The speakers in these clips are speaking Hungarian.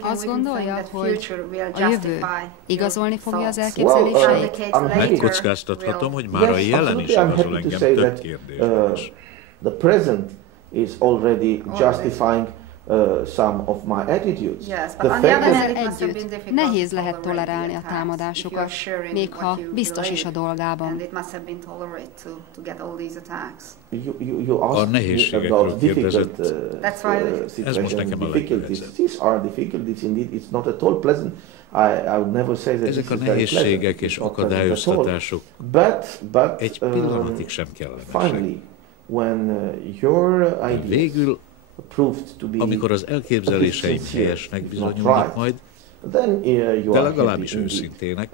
Azt gondolja, hogy a jövő igazolni fogja az elképzeléseit? Megkockáztathatom, hogy már a jelen is igazol engem több kérdésben is. The present is already justifying some of my attitudes. Ezzel együtt nehéz lehet tolerálni a támadásokat, még ha biztos is a dolgában. A nehézségekről kérdezett. Ez most nekem a legnehezebb. Ezek a nehézségek és akadályoztatások egy pillanatig sem kellenesek. Végül, amikor az elképzeléseim helyesnek bizonyulnak majd, de legalábbis őszintének,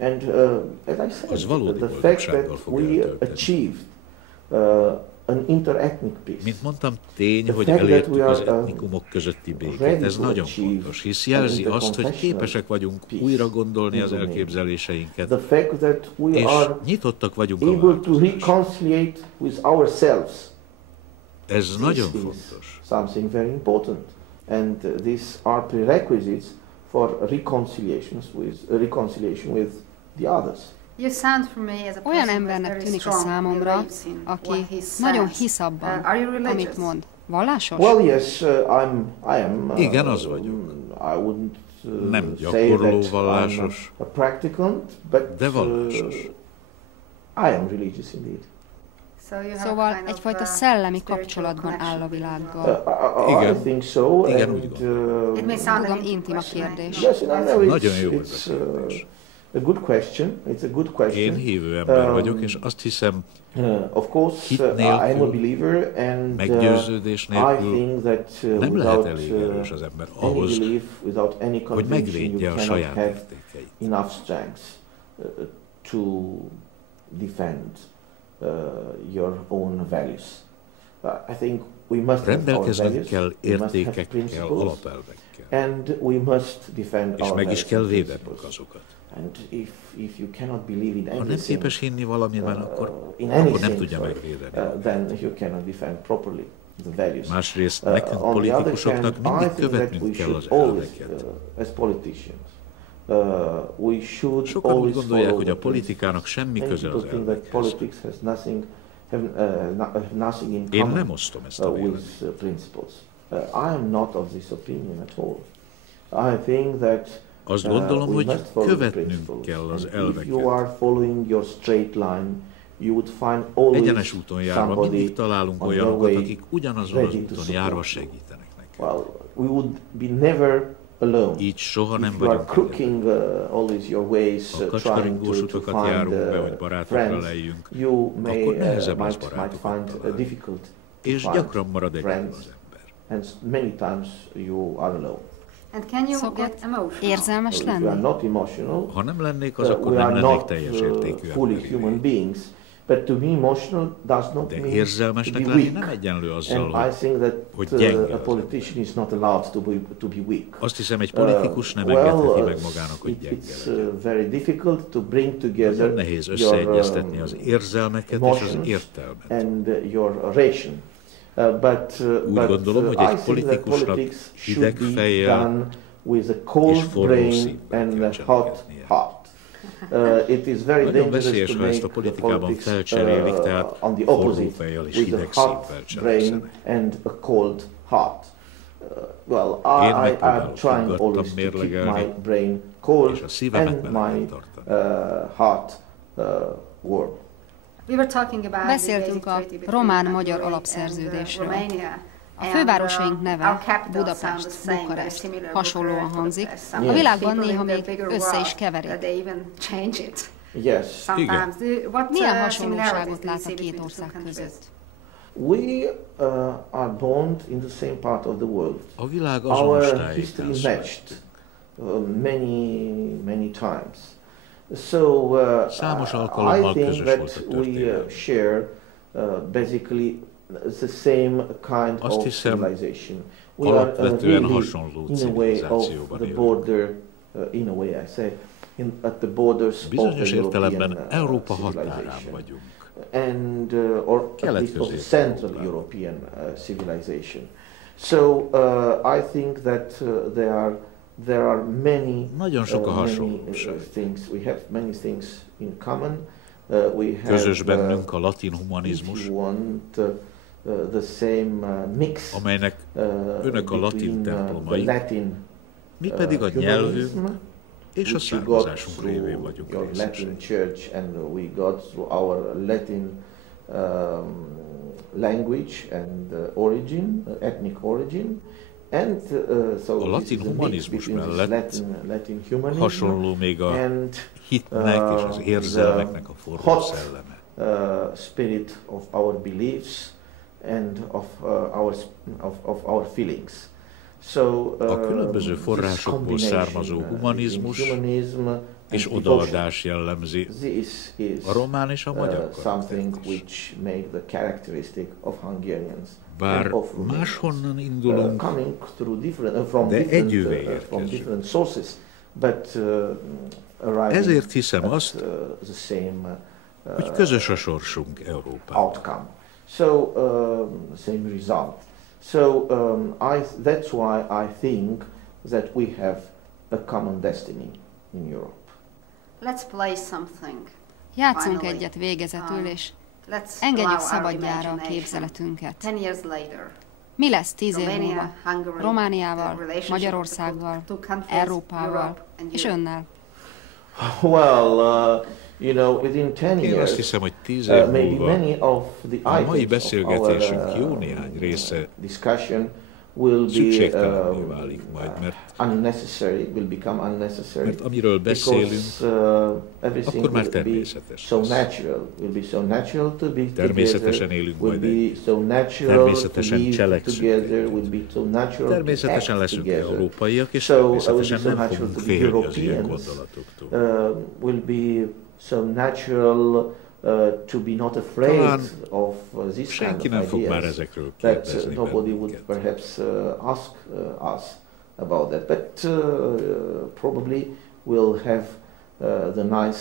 az valódi boldogsággal fog eltölteni. Mint mondtam, tény, hogy elértük az etnikumok közötti békét. Ez nagyon fontos, hisz jelzi azt, hogy képesek vagyunk újra gondolni az elképzeléseinket, és nyitottak vagyunk a változásra. Ez nagyon fontos. Something very important, and these are prerequisites for reconciliation with the others. Olyan embernek tűnik a számomra, aki nagyon hisz abban, amit mond. Vallásos? Well, yes, I am. Igen, az vagyok. I wouldn't nem gyakorló vallásos, a practicant, but de vallásos. I am religious indeed. Szóval egyfajta szellemi kapcsolatban áll a világgal. Igen, igen, úgy gondolom. Tudom, intim a kérdés. Nagyon jó ez a kérdés. Én hívő ember vagyok, és azt hiszem, hit nélkül, meggyőződés nélkül nem lehet elég erős az ember ahhoz, hogy megvédje a saját értékeit. Rendelkeznünk kell értékekkel, alapelvekkel, és meg is kell védenünk azokat. Ha nem képes hinni valamiben, akkor nem tudja megvédeni. Másrészt nekünk politikusoknak mindig követnünk kell az elveket. Sokan úgy gondolják, hogy a politikának semmi köze az elvekhez. Én nem osztom ezt a véleményt. Azt gondolom, hogy követnünk kell az elveket. Egyenes úton járva mindig találunk olyanokat, akik ugyanazon az úton járva segítenek nekünk. Így soha nem vagyunk ha kacskaringós utakat járunk be, hogy barátokra lejjünk, akkor nehezebb az barátokat találni. És gyakran marad egyedül az ember. Szokott érzelmes lenni? Ha nem lennék, az akkor nem lennék teljes értékű emberi. De érzelmesnek lenni nem egyenlő azzal, hogy gyenge az. Azt hiszem, egy politikus nem engedheti meg magának, hogy gyenge legyen. Nagyon nehéz összeegyeztetni az érzelmeket és az értelmet. Úgy gondolom, hogy egy politikusnak hideg fejjel és forró szívvel kell cselekednie. Nagyon veszélyes, ha ezt a politikában felcserélik, tehát forró fejjel és hideg szívvel cselekszenek. Én megpróbálok higgadtan mérlegelni, és a szívemet melegben tartani. Beszéltünk a román-magyar alapszerződésről. A fővárosaink neve, Budapest, Bukarest, hasonlóan hangzik. A világban néha még össze is keverik. Igen. Milyen hasonlóságot lát a két ország között? A világ azonos tájéktársban. Számos alkalommal közös volt a történelem. Azt hiszem, alapvetően hasonló civilizációban élünk. Bizonyos értelemben Európa határán vagyunk. Kelet-közép-európában. So I think that there are many things. We have many things in common. Közös bennünk a latin humanizmus, the same mix, amelynek önök a latin templomai, mi pedig a nyelvünk és a származásunk révén vagyunk részesek. A latin humanizmus mellett hasonló még a hitnek és az érzelmeknek a forró szelleme. Spirit of our beliefs and of our feelings. A különböző forrásokból származó humanizmus és odaadás jellemzi a román és a magyar karaktert. Bár máshonnan indulunk, de együvé érkezünk. Ezért hiszem azt, hogy közös a sorsunk Európában. That's why I think that we have a common destiny in Europe. Let's play something. Játszunk egyet végezetül, és engedjük szabadjára a képzeletünket. Mi lesz 10 év múlva Romániával, Magyarországgal, Európával és önnel? Well, you know, within 10 years, én azt hiszem, hogy 10 év múlva a mai beszélgetésünk jó néhány része szükségtelenné válik majd, mert amiről beszélünk, akkor már természetes lesz. Természetesen élünk majd együtt. Természetesen cselekszünk együtt. Természetesen leszünk európaiak, és természetesen nem fogunk félni az ilyen gondolatoktól. Talán senki nem fog már ezekről kérdezni bennünket.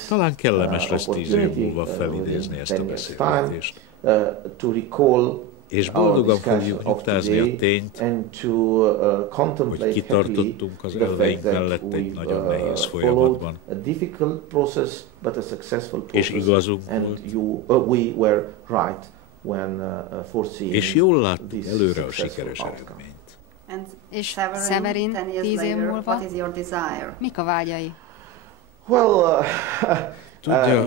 Talán kellemes lesz 10 év múlva felidézni ezt a beszélgetést, és boldogan fogjuk nyugtázni a tényt, hogy kitartottunk az elveink mellett egy nagyon nehéz folyamatban, és igazunk volt, és jól láttuk előre a sikeres eredményt. És Severin 10 év múlva mik a vágyai? Tudja,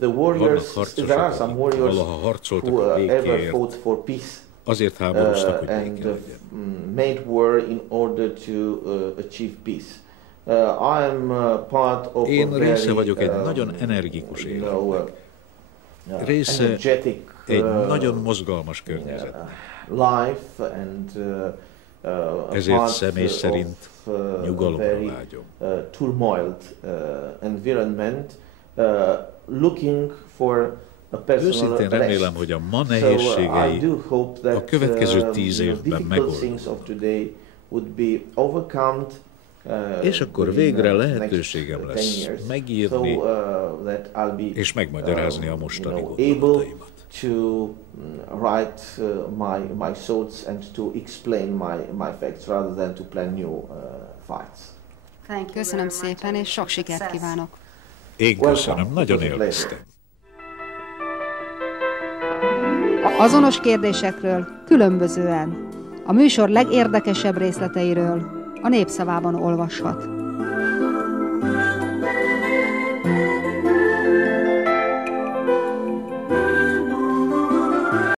vannak harcosok, akik valaha harcoltak a békéért, azért háborúztak, hogy béke legyen. Én része vagyok egy nagyon energikus életnek, része egy nagyon mozgalmas környezetnek. Ezért személy szerint nyugalomra vágyom. Őszintén remélem, hogy a ma nehézségei a következő 10 évben megoldódnak. És akkor végre lehetőségem lesz megírni és megmagyarázni a mostani gondolataimat. Köszönöm szépen, és sok sikert kívánok! Én köszönöm, nagyon élveztem. Azonos kérdésekről különbözően. A műsor legérdekesebb részleteiről a Népszavában olvashat.